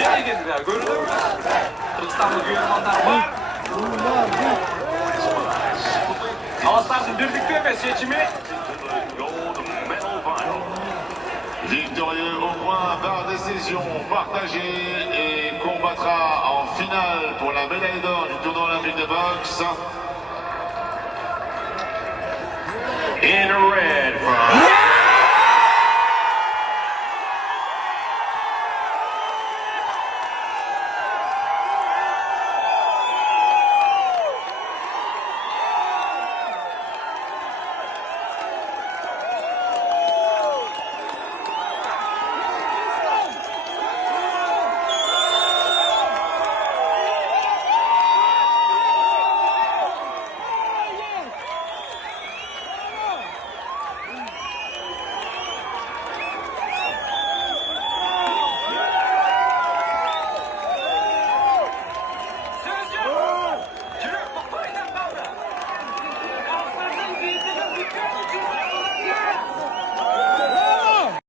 Gene girdiler. Görülür mü? İstanbul Güvenmanlar var. Alasdars'ın birlikte ve seçimi. Victorieux au point par décision partagée et combattra en finale pour la médaille d'or du tournoi olympique de boxe. In red from